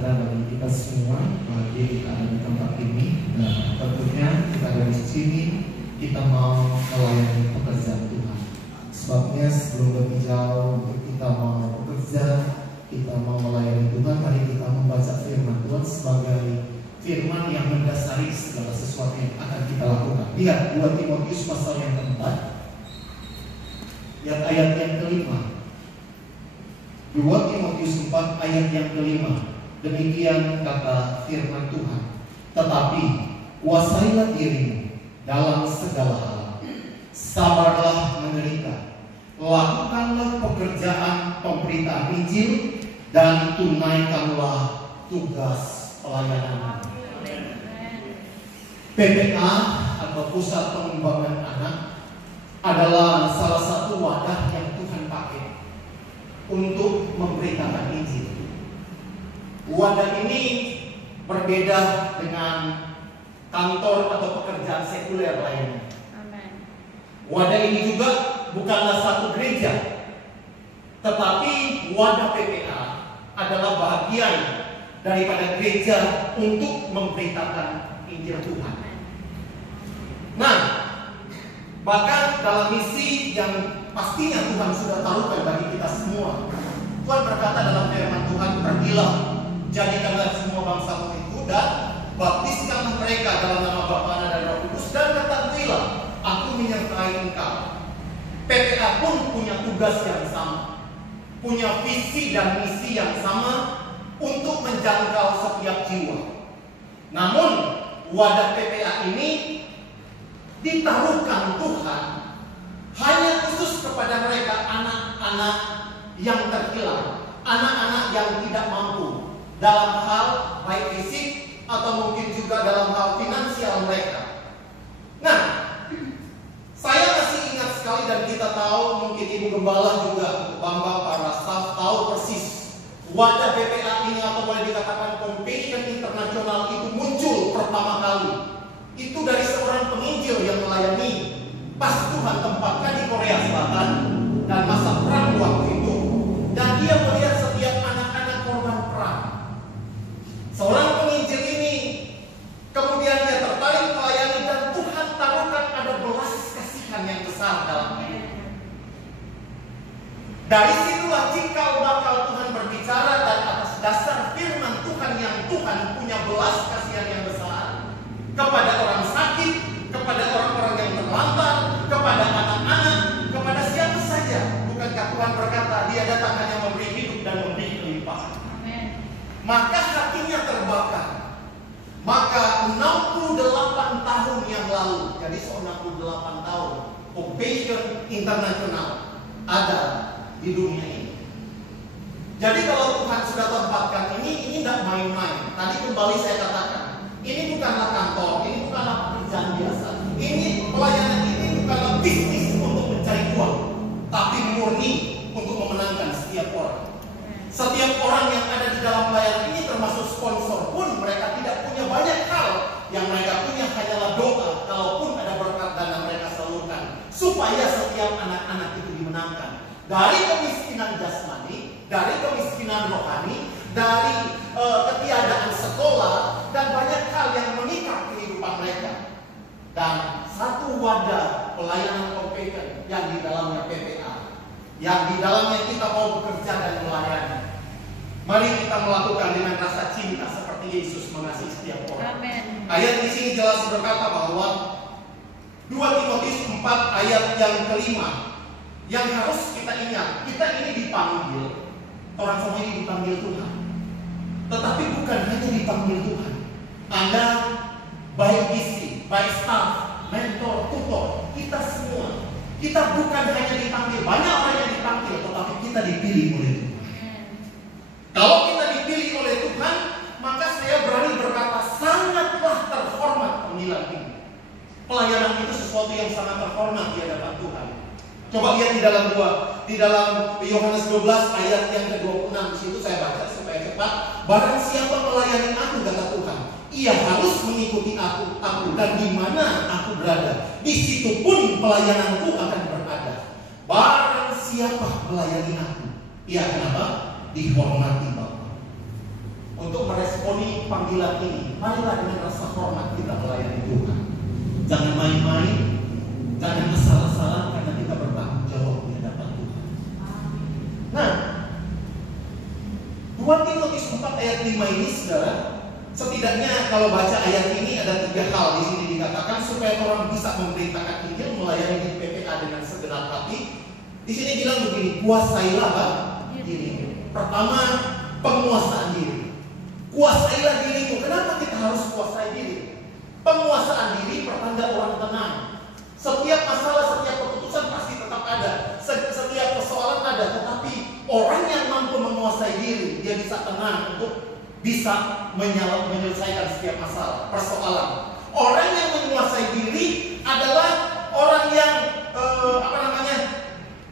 sejahtera bagi kita semua, bagi kita ada di tempat ini. Dan tentunya kita dari sini kita mau melayani pekerjaan Tuhan. Sebabnya sebelum lebih jauh kita mau bekerja, kita mau melayani Tuhan, mari kita membaca firman Tuhan sebagai firman yang mendasari segala sesuatu yang akan kita lakukan. Lihat 2 Timotius pasal yang keempat, ayat yang kelima. 2 Timotius 4 ayat yang kelima. Demikian kata firman Tuhan. Tetapi kuasailah dirimu dalam segala hal, sabarlah menderita, lakukanlah pekerjaan pemberitaan Injil, dan tunaikanlah tugas pelayanan. PPA atau Pusat Pengembangan Anak adalah salah satu wadah yang Tuhan pakai untuk memberitakan Injil. Wadah ini berbeda dengan kantor atau pekerjaan sekuler lainnya. Wadah ini juga bukanlah satu gereja, tetapi wadah PPA adalah bagian daripada gereja untuk memberitakan Injil Tuhan. Nah, bahkan dalam misi yang pastinya Tuhan sudah taruhkan bagi kita semua, Tuhan berkata dalam firman Tuhan, pergilah, jadikanlah semua bangsa murid dan baptiskanlah mereka dalam nama Bapa dan Roh Kudus, dan ketahuilah aku menyertai engkau. PPA pun punya tugas yang sama, punya visi dan misi yang sama untuk menjangkau setiap jiwa. Namun wadah PPA ini ditaruhkan Tuhan hanya khusus kepada mereka anak-anak yang terhilang, anak-anak yang tidak mampu dalam hal baik fisik atau mungkin juga dalam hal finansial mereka. Nah, saya masih ingat sekali dan kita tahu, mungkin Ibu Gembala juga, Bamba, para staf tahu persis wadah PPA ini atau boleh dikatakan Compassion International itu muncul pertama kali. Itu dari seorang penginjil yang melayani pas Tuhan tempatkan di Korea Selatan dan masa perang waktu itu, dan dia melihat setiap anak-anak korban perang. Seorang penginjil ini kemudian dia tertarik melayani dan Tuhan taruhkan ada belas kasihan yang besar dalamnya. Dari situlah cikal bakal Tuhan berbicara, dan atas dasar firman Tuhan yang Tuhan punya belas kasihan yang besar kepada orang sakit, kepada orang-orang yang terlantar, kepada anak-anak, kepada siapa saja. Bukankah Tuhan berkata dia datang hanya memberi hidup dan memberi kelimpahan. Maka hatinya terbakar. Maka 68 tahun yang lalu, jadi 68 tahun Compassion International ada di dunia ini. Jadi kalau Tuhan sudah tempatkan ini tidak main-main. Tadi kembali saya katakan, ini bukanlah kantor, ini bukanlah pekerjaan biasa. Ini pelayanan ini bukanlah bisnis untuk mencari uang, tapi murni untuk memenangkan setiap orang. Setiap orang yang ada di dalam pelayanan ini, termasuk sponsor pun, mereka tidak punya banyak hal. Yang mereka punya hanyalah doa, kalaupun ada berkat dana mereka salurkan, supaya setiap anak-anak itu dimenangkan dari kemiskinan jasmani, dari kemiskinan rohani, dari ketiadaan sekolah, dan banyak hal yang mengikat kehidupan mereka. Dan satu wadah pelayanan Compassion yang di dalamnya PPA, yang di dalamnya kita mau bekerja dan melayani. Mari kita melakukan dengan rasa cinta seperti Yesus mengasihi setiap orang. Amen. Ayat di sini jelas berkata bahwa 2 Timotius 4 ayat yang kelima, yang harus kita ingat, kita ini dipanggil, orang semua ini dipanggil Tuhan. Tetapi bukan hanya dipanggil Tuhan. Anda baik isi, baik staff, mentor, tutor, kita semua, kita bukan hanya dipanggil, banyak orang yang dipanggil, tetapi kita dipilih oleh Tuhan. Kalau kita dipilih oleh Tuhan, maka saya berani berkata sangatlah terhormat panggilan ini. Pelayanan itu sesuatu yang sangat terhormat di hadapan Tuhan. Coba lihat di dalam Yohanes 12 ayat yang ke-26, di situ saya baca supaya cepat. Barang siapa melayani aku, kata Tuhan, ia harus mengikuti aku dan di mana aku berada, di situ pun pelayananku akan berada. Barang siapa melayani aku, ia akan apa? Dihormati Bapa. Untuk panggilan ini, marilah dengan rasa hormat kita melayani Tuhan. Jangan main-main, jangan asal-asalan, karena kita bertanggung jawab di hadapan Tuhan. Nah, 2 Timotius 4 ayat 5 ini, saudara, setidaknya kalau baca ayat ini ada 3 hal di sini dikatakan supaya orang bisa memberitakan Injil, melayani di PPA dengan segenap hati. Di sini bilang begini, kuasailah diri. Pertama, penguasaan diri. Kuasailah dirimu. Kenapa kita harus kuasai diri? Penguasaan diri pertanda orang tenang. Setiap masalah, setiap keputusan pasti tetap ada. Setiap persoalan ada, tetapi orang yang mampu menguasai diri, dia bisa tenang untuk bisa menyelesaikan setiap masalah, persoalan. Orang yang menguasai diri adalah orang yang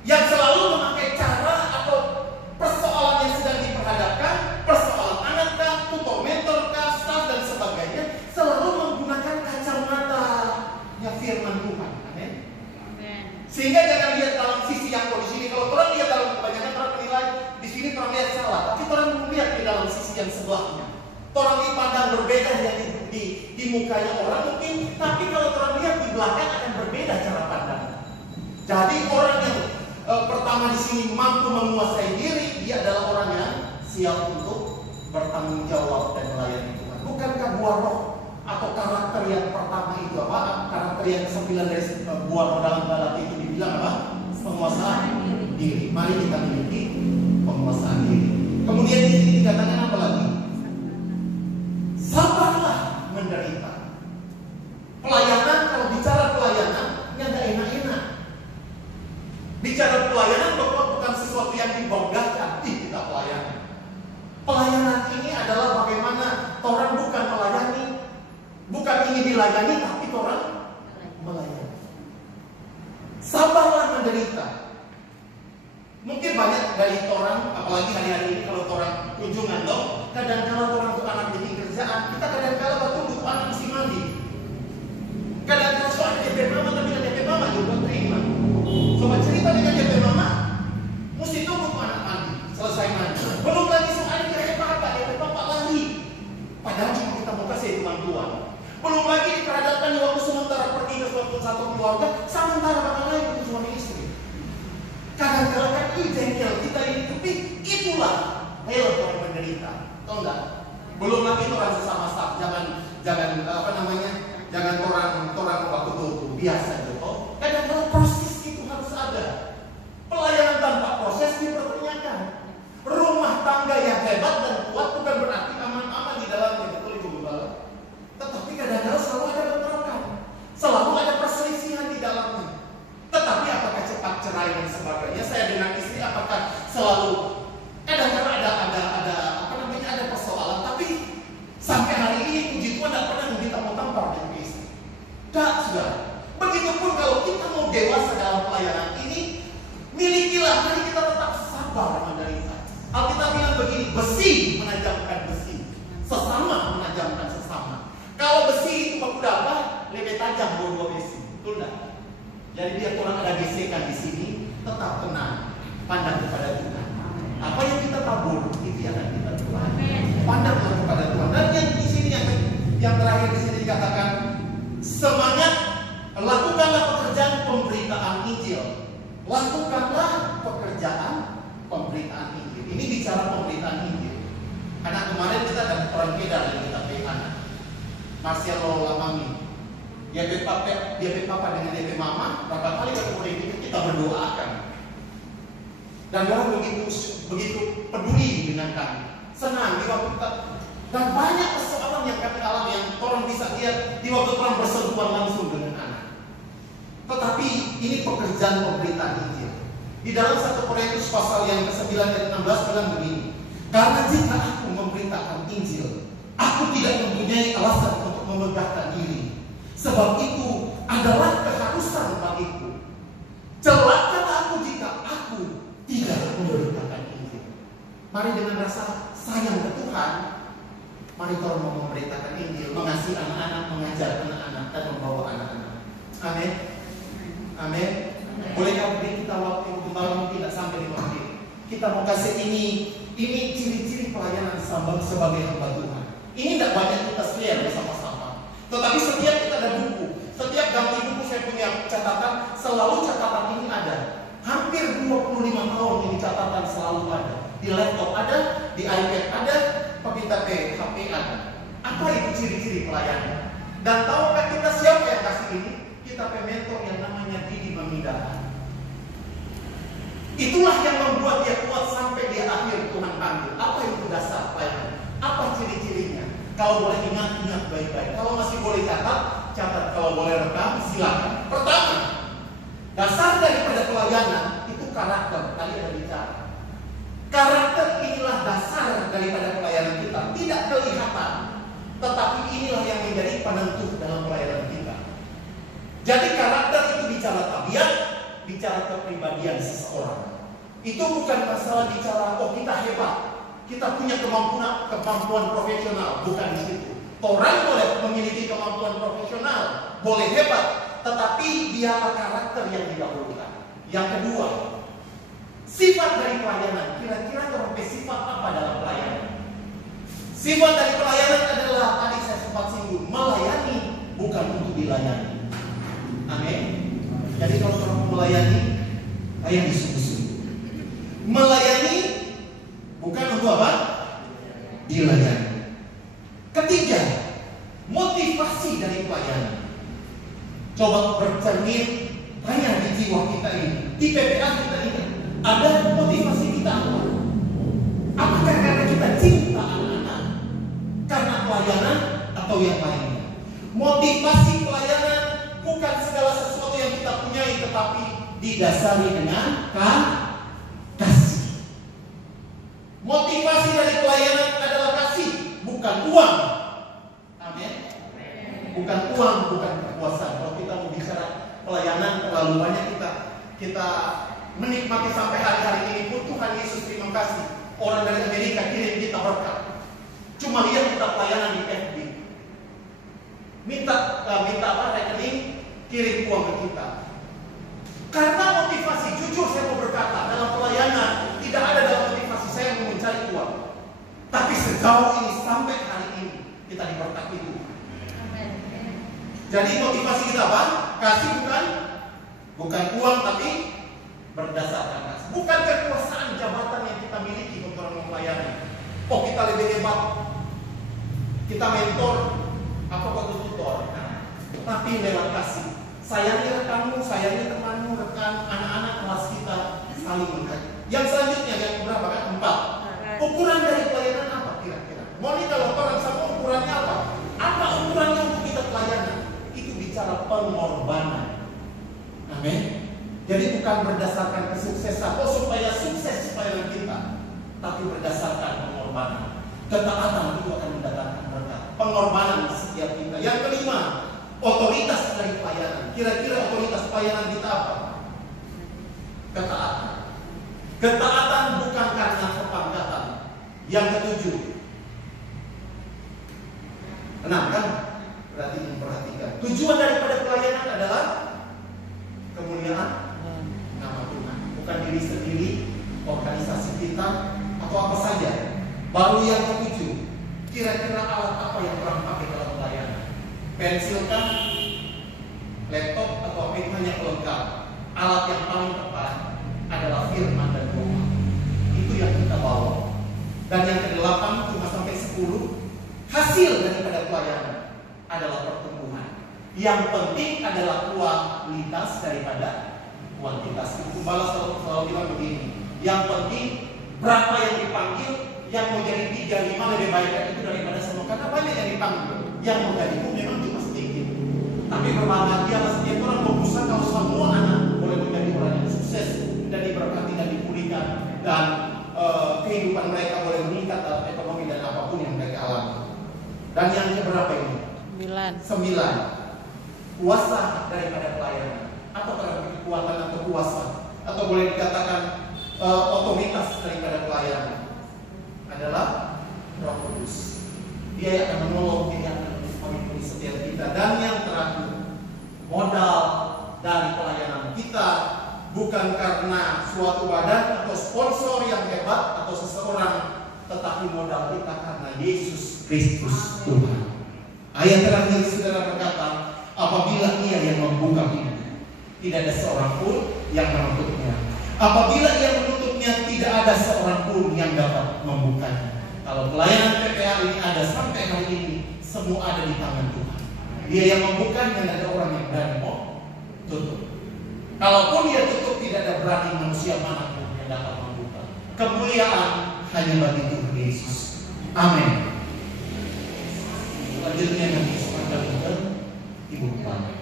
yang selalu memakai cara atau persoalan yang sedang diperhadapkan, persoalan anak kah, tutor mentor kah, staff dan sebagainya, selalu menggunakan kacamata ya firman Tuhan. Amin. Sehingga jangan lihat dalam sisi yang di sini. Kalau orang lihat dalam kebanyakan orang menilai di sini orang lihat salah, tapi orang melihat di dalam sisi yang sebelahnya. Orang dipandang berbeda yang di mukanya orang mungkin, tapi kalau orang lihat di belakang akan berbeda cara pandang. Jadi orang yang pertama di sini mampu menguasai diri, dia adalah orang yang siap untuk bertanggung jawab dan melayani Tuhan. Bukankah buah roh atau karakter yang pertama itu apa? Karakter yang 9 dari buah roh dalam Galatia itu dibilang apa? Penguasaan diri. Mari kita miliki penguasaan diri. Kemudian di sini dikatakan apa lagi? Sabarlah menderita. Pelayanan, kalau bicara pelayanan, ini ada enak-enak. Bicara pelayanan bukan sesuatu yang dibanggakan. Kita pelayanan. Pelayanan ini adalah bagaimana orang bukan melayani, bukan ingin dilayani, tapi orang melayani. Sabarlah menderita. Mungkin banyak dari orang, apalagi hari-hari ini kalau orang kunjungan dong, kadang-kadang orang tuh anak bikin kerjaan, kita kadang-kadang betul butuh anak mesti mandi. Kadang-kadang soal DP mama, tapi DP mama juga terima. Coba cerita dengan DP mama, mesti tunggu anak mandi, selesai mandi. Belum lagi soal DP papa lari. Padahal cuma kita mau kasih bantuan. Belum lagi diperhadapkan di waktu sementara pergi ke satu keluarga, sementara bakal lain untuk suami istri. Kadang-kadang kan jengkel kita ini, tapi itulah hal orang menderita. Tahu enggak? Belum lagi orang sesama staff, jangan orang waktu itu biasa gitu. Kadang-kadang proses itu harus ada. Pelayanan tanpa proses dipertanyakan. Rumah tangga yang hebat dan kuat bukan berarti aman-aman di dalamnya, betul Ibu Gembala. Tetapi kadang-kadang selalu ada bentrokan, selalu ada perselisihan di dalamnya. Tetapi apakah cepat cerai dan sebagainya? Saya dengan istri apakah selalu kadang-kadang ada persoalan, tapi sampai hari ini puji Tuhan tidak pernah kita mau tampar dengan istri. Tak, sudah. Begitupun kalau kita mau dewasa dalam pelayanan ini, milikilah, mari kita tetap sabar menderita. Alkitab bilang begini, besi menajamkan besi, sesama menajamkan sesama. Kalau besi itu udah apa? Lebih tajam dua besi, betul enggak? Jadi dia kurang ada gesekan di sini, tetap tenang, pandang kepada Tuhan. Apa yang kita tabur itu yang akan kita tuai. Pandanglah kepada Tuhan. Dan yang di sini yang terakhir di sini dikatakan semangat, lakukanlah pekerjaan pemberitaan Injil. Lakukanlah pekerjaan pemberitaan Injil. Ini bicara pemberitaan Injil. Karena kemarin kita ada orang beda yang kita anak Marcelo Lamami. Dia papa dengan dia mama, berapa kali ketemu kita berdoakan. Dan orang begitu peduli dengan kami, senang di waktu kita. Dan banyak persoalan yang kami alami yang orang bisa lihat di waktu orang bersentuhan langsung dengan anak. Tetapi ini pekerjaan pemberitaan Injil. Di dalam 1 Korintus pasal yang ke-9 dan 16 bilang begini, karena jika aku memberitakan Injil, aku tidak mempunyai alasan untuk memegahkan diri. Sebab itu adalah keharusan bagiku. Celaka aku jika aku tidak memberitakan Injil. Mari dengan rasa sayang ke Tuhan, mari kita mau memberitakan Injil, mengasihi anak-anak, mengajar anak-anak, dan membawa anak-anak. Amin. Amin. Bolehkah beri kita waktu untuk malam tidak sampai 5 menit? Kita mau kasih ini ciri-ciri pelayanan sebagai hamba Tuhan. Ini tidak banyak kita share bersama-sama. Tetapi setiap kita ada buku, setiap ganti buku saya punya catatan, selalu catatan ini ada. Hampir 25 tahun ini catatan selalu ada. Di laptop ada, di iPad ada, kita ke HP ada. Apa itu ciri-ciri pelayanan? Dan tahukah kita siapa yang kasih ini? Kita ke mentor yang namanya Didi Memindah. Itulah yang membuat dia kuat sampai dia akhir Tuhan panggil. Apa itu dasar pelayanan? Apa ciri-cirinya? Kalau boleh ingat baik-baik. Kalau masih boleh catat. Kalau boleh rekam, silakan. Pertama, dasar daripada pelayanan itu karakter. Tadi ada bicara. Karakter inilah dasar daripada pelayanan kita. Tidak kelihatan, tetapi inilah yang menjadi penentu dalam pelayanan kita. Jadi karakter itu bicara tabiat, bicara kepribadian seseorang. Itu bukan masalah bicara, oh kita hebat, kita punya kemampuan profesional. Bukan di situ. Orang boleh memiliki kemampuan profesional, boleh hebat, tetapi dialah karakter yang didahulukan. Yang kedua, sifat dari pelayanan. Kira-kira sampai sifat apa dalam pelayanan? Sifat dari pelayanan adalah, tadi saya sempat singgung, melayani bukan untuk dilayani. Amin. Jadi kalau orang melayani, ayam disuruh-suruh. Melayani bukan untuk apa? Dilayani. Ketiga, motivasi dari pelayanan. Coba bercermin, tanya di jiwa kita ini, di PPA kita ini, ada motivasi kita apa? Apakah karena kita cinta anak-anak? Karena pelayanan atau yang lainnya? Motivasi pelayanan bukan segala sesuatu yang kita punyai, tetapi didasari dengan kasih. Motivasi dari pelayanan adalah kasih, bukan uang. Amin. Bukan uang, bukan kekuasaan. Kalau kita mau bicara pelayanan, terlalu banyak kita menikmati sampai hari-hari ini pun. Tuhan Yesus terima kasih, orang dari Amerika kirim kita berkat. Cuma lihat kita pelayanan di FB, minta rekening, kirim uang ke kita. Karena motivasi, jujur saya mau berkata, dalam pelayanan tidak ada dalam motivasi saya mau mencari uang. Tapi sejauh ini sampai hari ini kita diberkati Tuhan. Jadi motivasi kita apa? Kasih bukan uang, tapi berdasarkan kasih. Bukan kekuasaan jabatan yang kita miliki untuk orang melayani. Oh kita lebih hebat, kita mentor, apa waktu tutor. Tapi lewat kasih. Sayangi rekanmu, sayangi temanmu, rekan anak-anak kelas kita saling menghargai. Yang selanjutnya yang berapa kan? 4. Ukuran dari pelayanan apa kira-kira? Mau nih kalau orang sama ukurannya apa? Apa ukurannya untuk kita pelayanan? Itu bicara pengorbanan. Amin. Jadi bukan berdasarkan kesuksesan, oh supaya sukses pelayanan kita, tapi berdasarkan pengorbanan. Ketaatan itu akan mendatangkan berkat. Pengorbanan setiap kita. Yang kelima, otoritas dari pelayanan. Kira-kira otoritas pelayanan kita apa? Ketaatan. Ketaatan bukan karena kepangkatan. Yang ketujuh, 6 kan? Berarti memperhatikan. Tujuan daripada pelayanan adalah kemuliaan nama Tuhan. Bukan diri sendiri, organisasi kita, atau apa saja. Baru yang ketujuh, kira-kira alat apa yang orang pakai dalam pelayanan? Pensil kan? Laptop atau apa itu hanya pelengkap. Alat yang paling tepat adalah firman dan doa. Itu yang kita bawa. Dan yang ke-8 cuma sampai 10, hasil daripada pelayanan adalah pertumbuhan. Yang penting adalah kualitas daripada kuantitas. Ibu Balas selalu bilang begini, yang penting berapa yang dipanggil, yang mau jadi 3, 5 lebih baik itu daripada semua. Karena banyak yang dipanggil, yang mau jadi pun memang cuma sedikit. Tapi berbahagialah setiap orang berusaha kalau semua anak boleh menjadi orang yang sukses dan diberkati dan dipulihkan dan kehidupan mereka boleh meningkat dalam ekonomi dan apapun yang mereka alami. Dan yang keberapa ini? 9. Kuasa daripada pelayanan. Apa kekuatan atau kuasa? Atau boleh dikatakan otoritas daripada pelayanan adalah Roh Kudus. Dia yang akan menolong, dia yang akan memimpin setiap kita. Dan yang terakhir, modal dari pelayanan kita bukan karena suatu badan atau sponsor yang hebat atau seseorang tetapi modal kita karena Yesus Kristus Tuhan. Ayat terakhir saudara berkata, apabila Ia yang membuka pintu, tidak ada seorang pun yang menutupnya. Apabila Ia menutupnya, tidak ada seorang pun yang dapat membukanya. Kalau pelayanan PPA ini ada sampai hari ini, semua ada di tangan Tuhan. Dia yang membukanya, tidak ada orang yang berani mau tutup. Kalaupun Dia tutup, tidak ada berani manusia manapun yang dapat membuka. Kemuliaan hanya bagi Tuhan Yesus. Amin. Selanjutnya kami serahkan ke Ibu Kepala.